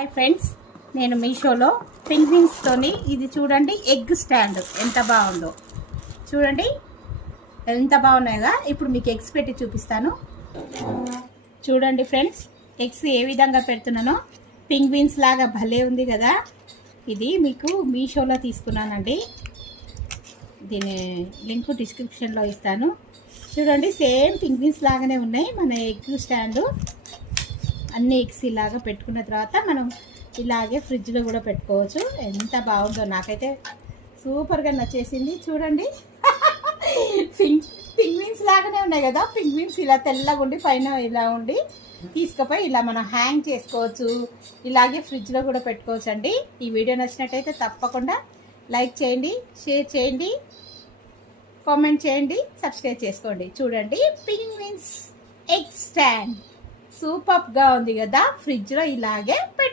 Hi friends, నేను మీషోలో పెంగ్విన్స్తోని ఇది చూడండి, ఎగ్ స్టాండ్ ఎంత బాగుందో చూడండి, ఎంత బాగున్నాయిగా. ఇప్పుడు మీకు ఎగ్స్ పెట్టి చూపిస్తాను చూడండి ఫ్రెండ్స్. ఎగ్స్ ఏ విధంగా పెడుతున్నానో పెంగ్విన్స్ లాగా భలే ఉంది కదా. ఇది మీకు మీషోలో తీసుకున్నానండి, దీని లింక్ డిస్క్రిప్షన్లో ఇస్తాను. చూడండి, సేమ్ పెంగ్విన్స్ లాగానే ఉన్నాయి మన ఎగ్ స్టాండు. అన్ని ఎగ్స్ ఇలాగా పెట్టుకున్న తర్వాత మనం ఇలాగే ఫ్రిడ్జ్లో కూడా పెట్టుకోవచ్చు. ఎంత బాగుందో, నాకైతే సూపర్గా నచ్చేసింది. చూడండి, పింగ్విన్స్ లాగానే ఉన్నాయి కదా. పింగ్విన్స్ ఇలా తెల్లగా ఉండి పైన ఇలా ఉండి తీసుకుపోయి ఇలా మనం హ్యాంగ్ చేసుకోవచ్చు. ఇలాగే ఫ్రిడ్జ్లో కూడా పెట్టుకోవచ్చు అండి. ఈ వీడియో నచ్చినట్టయితే తప్పకుండా లైక్ చేయండి, షేర్ చేయండి, కామెంట్ చేయండి, సబ్స్క్రైబ్ చేసుకోండి. చూడండి, పింగ్విన్స్ ఎగ్ స్టాండ్ సూపర్గా ఉంది కదా. ఫ్రిడ్జ్లో ఇలాగే పెట్టు.